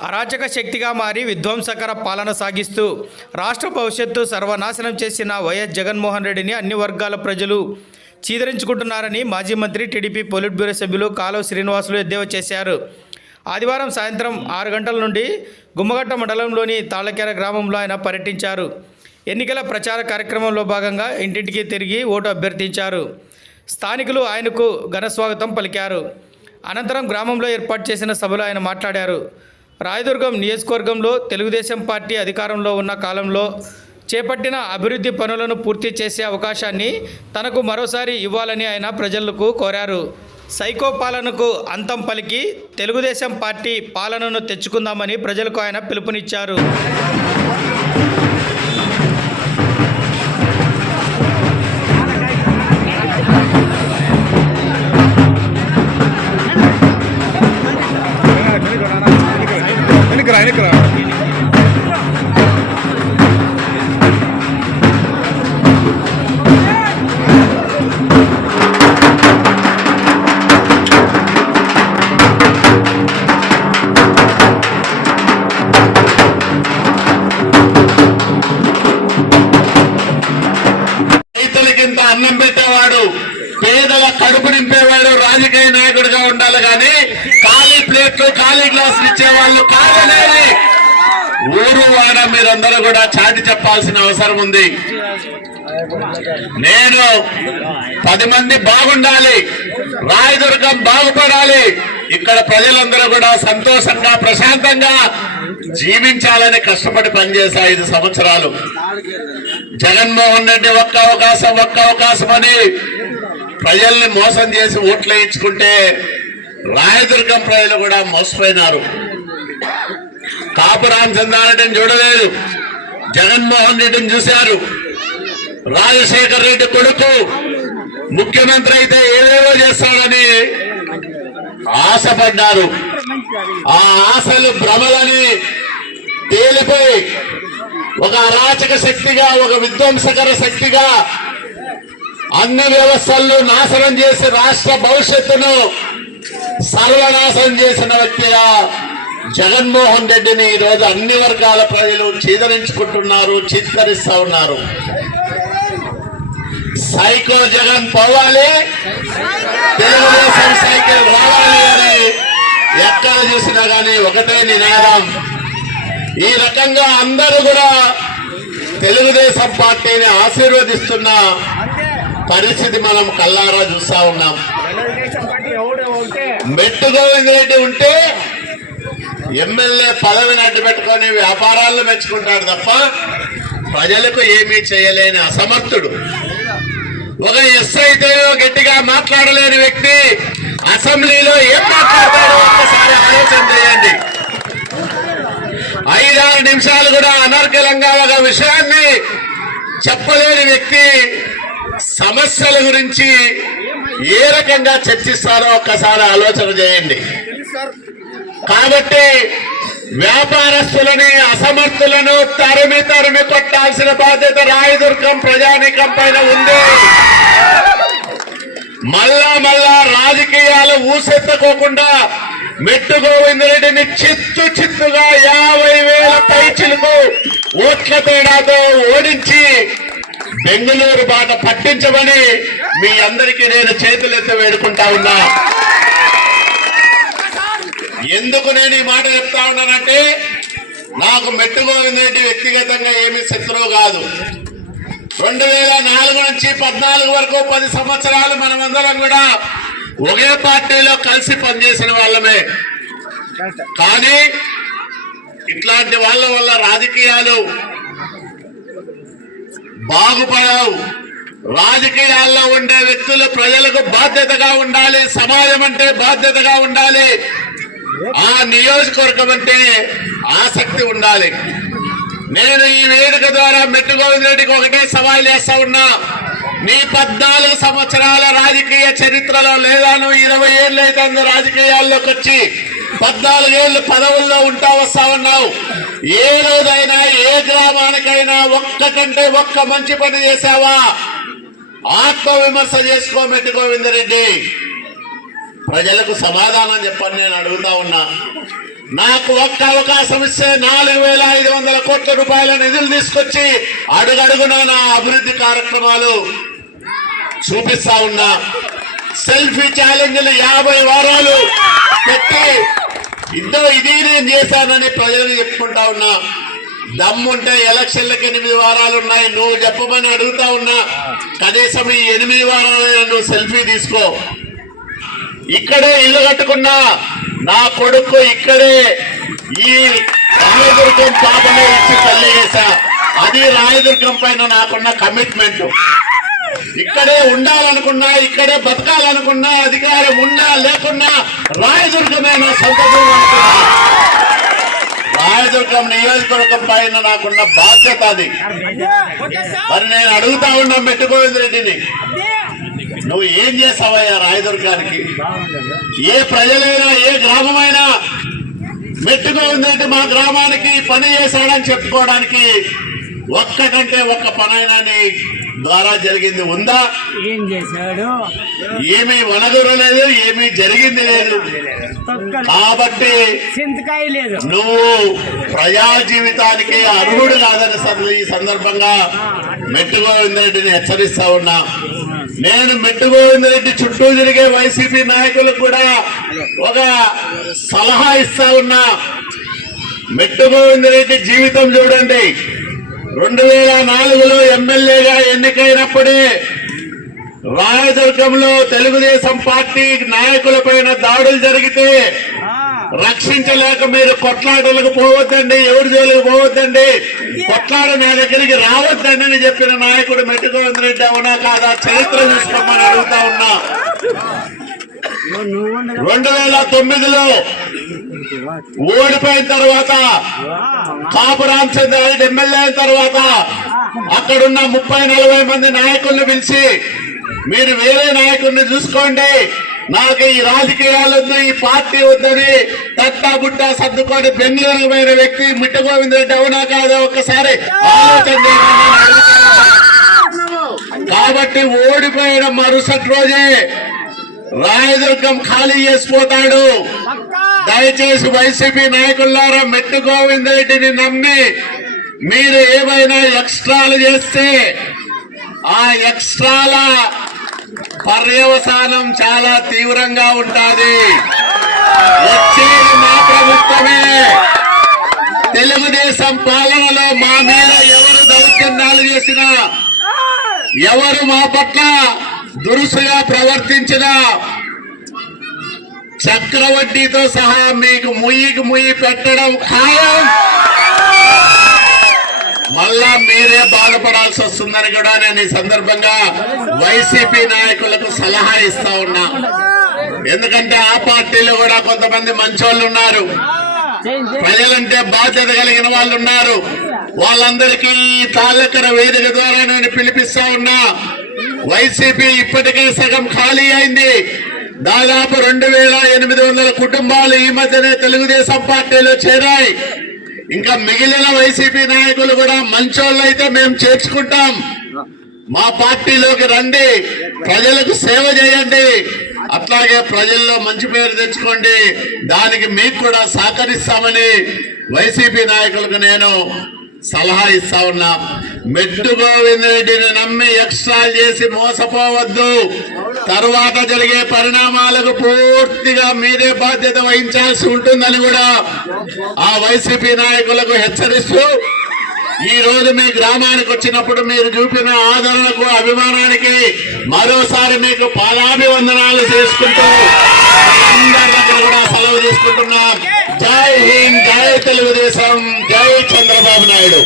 అరాచక శక్తిగా మారి విధ్వంసకర పాలన సాగిస్తూ రాష్ట్ర భవిష్యత్తు సర్వనాశనం చేసిన వైఎస్ జగన్మోహన్ రెడ్డిని అన్ని వర్గాల ప్రజలు చీదరించుకుంటున్నారని మాజీ మంత్రి టీడీపీ పొలిట్ బ్యూరో సభ్యులు కాలువ శ్రీనివాసులు ఎద్దేవా చేశారు. ఆదివారం సాయంత్రం ఆరు గంటల నుండి గుమ్మగట్ట మండలంలోని తాళకెర గ్రామంలో ఆయన పర్యటించారు. ఎన్నికల ప్రచార కార్యక్రమంలో భాగంగా ఇంటింటికి తిరిగి ఓటు అభ్యర్థించారు. స్థానికులు ఆయనకు ఘనస్వాగతం పలికారు. అనంతరం గ్రామంలో ఏర్పాటు చేసిన సభలో ఆయన మాట్లాడారు. రాయదుర్గం నియోజకవర్గంలో తెలుగుదేశం పార్టీ అధికారంలో ఉన్న కాలంలో చేపట్టిన అభివృద్ధి పనులను పూర్తి చేసే అవకాశాన్ని తనకు మరోసారి ఇవ్వాలని ఆయన ప్రజలకు కోరారు. సైకో పాలనకు అంతం పలికి తెలుగుదేశం పార్టీ పాలనను తెచ్చుకుందామని ప్రజలకు ఆయన పిలుపునిచ్చారు. எனக்கு ఉండాలి కానీ ఖాళీ ప్లేట్లు ఖాళీ గ్లాసులు ఇచ్చేవాళ్ళు కాదనేది. ఊరు వాడ మీరందరూ కూడా చాటి చెప్పాల్సిన అవసరం ఉంది. నేను పది మంది బాగుండాలి రాయదుర్గం బాగుపడాలి. ఇక్కడ ప్రజలందరూ కూడా సంతోషంగా ప్రశాంతంగా జీవించాలని కష్టపడి పనిచేసే ఐదు సంవత్సరాలు. జగన్మోహన్ రెడ్డి ఒక్క అవకాశం ఒక్క అవకాశం అని ప్రజల్ని మోసం చేసి ఓట్లు వేయించుకుంటే రాయదుర్గం ప్రజలు కూడా మోసపోయినారు. కాపురాం రామచంద్రారెడ్డిని చూడలేదు. జగన్మోహన్ రెడ్డిని చూశారు. రాజశేఖర రెడ్డి కొడుకు ముఖ్యమంత్రి అయితే ఏదేదో చేస్తాడని ఆశపడ్డారు. ఆ ఆశలు భ్రమలని తేలిపోయి ఒక అరాచక శక్తిగా ఒక విధ్వంసకర శక్తిగా అన్ని వ్యవస్థలను నాశనం చేసి రాష్ట్ర భవిష్యత్తును సర్వనాశనం చేసిన వ్యక్తిగా జగన్మోహన్ రెడ్డిని ఈరోజు అన్ని వర్గాల ప్రజలు చీదరించుకుంటున్నారు చిత్కరిస్తా ఉన్నారు. సైకో జగన్ పోవాలి. తెలుగుదేశం సైకిల్ రావాలి అని ఎక్కడ చూసినా గానీ ఒకటే నినాదం. ఈ రకంగా అందరూ కూడా తెలుగుదేశం పార్టీని ఆశీర్వదిస్తున్న పరిస్థితి మనం కల్లారా చూస్తా ఉన్నాం. మెట్టు గోవింద్ రెడ్డి ఉంటే ఎమ్మెల్యే పదవిని అడ్డు పెట్టుకొని వ్యాపారాలను మెచ్చుకుంటాడు తప్ప ప్రజలకు ఏమీ చేయలేని అసమర్థుడు. ఒక ఎస్ఐ గట్టిగా మాట్లాడలేని వ్యక్తి అసెంబ్లీలో ఏం మాట్లాడతాడో ఒక్కసారి ఆలోచన చేయండి. ఐదారు నిమిషాలు కూడా అనర్గలంగా ఒక విషయాన్ని చెప్పలేని వ్యక్తి సమస్యల గురించి ఏ రకంగా చర్చిస్తారో ఒక్కసారి ఆలోచన చేయండి. కాబట్టి వ్యాపారస్తులని అసమర్థులను తరిమి తరిమి కొట్టాల్సిన బాధ్యత రాయదుర్గం ప్రజానీకం పైన ఉంది. మళ్ళా మళ్ళా రాజకీయాలు ఊసెత్తుకోకుండా మెట్టు గోవిందరెడ్డిని చిత్తు చిత్తుగా యాభై వేల పైచిలకు ఓట్ల తేడాతో ఓడించి బెంగళూరు బాట పట్టించమని మీ అందరికీ నేను చేతులెత్తి వేడుకుంటా ఉన్నా. ఎందుకు నేను ఈ మాట చెప్తా ఉన్నానంటే నాకు మెట్టు వ్యక్తిగతంగా ఏమి శత్రువు కాదు. రెండు వేల నాలుగు నుంచి పద్నాలుగు వరకు పది సంవత్సరాలు మనమందరం కూడా ఒకే పార్టీలో కలిసి పనిచేసిన వాళ్ళమే. కానీ ఇట్లాంటి వాళ్ళ వల్ల రాజకీయాలు బాగుపడవు. రాజకీయాల్లో ఉండే వ్యక్తులు ప్రజలకు బాధ్యతగా ఉండాలి సమాజం అంటే బాధ్యతగా ఉండాలి. ఆ నియోజకవర్గం అంటే ఆసక్తి ఉండాలి. నేను ఈ వేదిక ద్వారా మెట్టు గోవింద్ రెడ్డికి ఒకటే సవాల్ చేస్తా ఉన్నా. నీ పద్నాలుగు సంవత్సరాల రాజకీయ చరిత్రలో లేదా నువ్వు ఇరవై ఏళ్ళు అయితే రాజకీయాల్లోకి వచ్చి పద్నాలుగేళ్ళు పదవుల్లో ఉంటా వస్తా ఉన్నావు ఏ రోజైనా ఏ గ్రామానికైనా ఒక్కటంటే ఒక్క మంచి పని చేశావా? ఆత్మవిమర్శ చేసుకో మెట్టు గోవిందరెడ్డి. ప్రజలకు సమాధానం చెప్పని నేను అడుగుతా ఉన్నా. నాకు ఒక్క అవకాశం ఇస్తే నాలుగు వేల ఐదు వందల కోట్ల రూపాయల నిధులు తీసుకొచ్చి అడుగడుగున నా అభివృద్ధి కార్యక్రమాలు చూపిస్తా ఉన్నా. సెల్ఫీ ఛాలెంజ్లు యాభై వారాలు పెట్టి ఇంతో ఇది నేను చేశానని ప్రజలకు చెప్పుకుంటా ఉన్నా. దమ్ముంటే ఎలక్షన్లకు ఎనిమిది వారాలు ఉన్నాయి. నువ్వు చెప్పమని అడుగుతా ఉన్నా. కనీసం ఈ ఎనిమిది వారాలు నువ్వు సెల్ఫీ తీసుకో. ఇక్కడే ఇల్లు కట్టుకున్నా. నా కొడుకు ఇక్కడే ఈ రాయదుర్గం పాపలో ఇచ్చి తల్లి చేశా. అది రాయదుర్గం పైన నాకున్న కమిట్మెంట్ ఇక్కడే ఉండాలనుకున్నా ఇక్కడే బతకాలనుకున్నా అధికారం ఉన్నా లేకున్నా రాయదుర్గమే నా సొంత రాయదుర్గం నియోజకవర్గం పైన నాకున్న బాధ్యత అది. మరి నేను అడుగుతా ఉన్నా మెట్టుగోవింద్ రెడ్డిని. నువ్వు ఏం చేసావయ్యా రాయదుర్గానికి? ఏ ప్రజలైనా ఏ గ్రామమైనా మెట్టుగోవిందంటే మా గ్రామానికి పని చేశాడని చెప్పుకోవడానికి ఒక్కటంటే ఒక్క పనైనా నీ ద్వారా జరిగింది ఉందా? ఏం చేశాడు? ఏమీ వనగూరలేదు ఏమీ జరిగింది లేదు. కాబట్టి చింతకాయ లేదు. నువ్వు ప్రజా జీవితానికి అర్హుడు కాదని ఈ సందర్భంగా మెట్టుగోవిందరెడ్డిని హెచ్చరిస్తా ఉన్నా. నేను మెట్టుగోవిందరెడ్డి చుట్టూ తిరిగే వైసీపీ నాయకులకు కూడా ఒక సలహా ఇస్తా ఉన్నా. మెట్టుగోవిందరెడ్డి జీవితం చూడండి. రెండు వేల నాలుగులో ఎమ్మెల్యేగా ఎన్నికైనప్పుడే రాయదుర్గంలో తెలుగుదేశం పార్టీ నాయకులపైన దాడులు జరిగితే రక్షించలేక మీరు కొట్లాటలకు పోవద్దండి ఎవరి జోలికి పోవద్దండి కొట్లాడ నా దగ్గరికి రావద్దండి అని చెప్పిన నాయకుడు మెట్టుగోవింద్ రెడ్డి అవునా కాదా? చరిత్ర చూసుకోమని అడుగుతా ఉన్నా. రెండు వేల తొమ్మిదిలో ఓడిపోయిన తర్వాత కాపు రామచంద్రారెడ్డి ఎమ్మెల్యే అయిన తర్వాత అక్కడున్న ముప్పై నలభై మంది నాయకుల్ని పిలిచి మీరు వేరే నాయకుడిని చూసుకోండి నాకు ఈ రాజకీయాలు వద్దు ఈ పార్టీ వద్దని తట్టా బుట్టా సర్దుకొని బెంగళూరు పోయిన వ్యక్తి మిట్ట గోవింద్ రెడ్డి అవునా కాదా? ఒక్కసారి ఆలోచన. కాబట్టి ఓడిపోయిన మరుసటి రోజే రాయదుర్గం ఖాళీ చేసిపోతాడు. దయచేసి వైసీపీ నాయకులారా మెట్టు గోవింద్ రెడ్డిని నమ్మి మీరు ఏమైనా ఎక్స్ట్రాలు చేస్తే ఆ ఎక్స్ట్రాల పర్యవసానం చాలా తీవ్రంగా ఉంటుంది. వచ్చేది మా ప్రభుత్వమే. తెలుగుదేశం పాలనలో మా మీద ఎవరు దౌర్జన్యాలు చేసినా ఎవరు మా పట్ల దురుసుగా ప్రవర్తించినా చక్రవడ్డీతో సహా మీకు ముయ్యికి ముయ్యి పెట్టడం ఖాయం. మళ్ళా మీరే బాధపడాల్సి వస్తుందని కూడా నేను ఈ సందర్భంగా వైసీపీ నాయకులకు సలహా ఇస్తా ఉన్నా. ఎందుకంటే ఆ పార్టీలో కూడా కొంతమంది మంచోళ్ళు ఉన్నారు. ప్రజలంటే బాధ్యత కలిగిన వాళ్ళు ఉన్నారు. వాళ్ళందరికీ ఈ వేదిక ద్వారా నేను పిలిపిస్తా ఉన్నా. వైసీపీ ఇప్పటికే సగం ఖాళీ అయింది. దాదాపు రెండు వేల ఎనిమిది వందల కుటుంబాలు ఈ మధ్యనే తెలుగుదేశం పార్టీలో చేరాయి. ఇంకా మిగిలిన వైసీపీ నాయకులు కూడా మంచోళ్ళు అయితే మేము చేర్చుకుంటాం. మా పార్టీలోకి రండి ప్రజలకు సేవ చేయండి అట్లాగే ప్రజల్లో మంచి పేరు తెచ్చుకోండి దానికి మీకు కూడా సహకరిస్తామని వైసీపీ నాయకులకు నేను సలహా ఇస్తా ఉన్నా. మెట్టు గోవింద్ రెడ్డిని నమ్మి ఎక్స్ట్రా చేసి మోసపోవద్దు. తరువాత జరిగే పరిణామాలకు పూర్తిగా మీరే బాధ్యత వహించాల్సి ఉంటుందని కూడా ఆ వైసీపీ నాయకులకు హెచ్చరిస్తూ ఈ రోజు మీ గ్రామానికి వచ్చినప్పుడు మీరు చూపిన ఆదరణకు అభిమానానికి మరోసారి మీకు పాదాభివందనాలు చేసుకుంటూ అందరి దగ్గర కూడా సెలవు తీసుకుంటున్నాం. జై హింద్ జై తెలుగుదేశం జై చంద్రబాబు నాయుడు.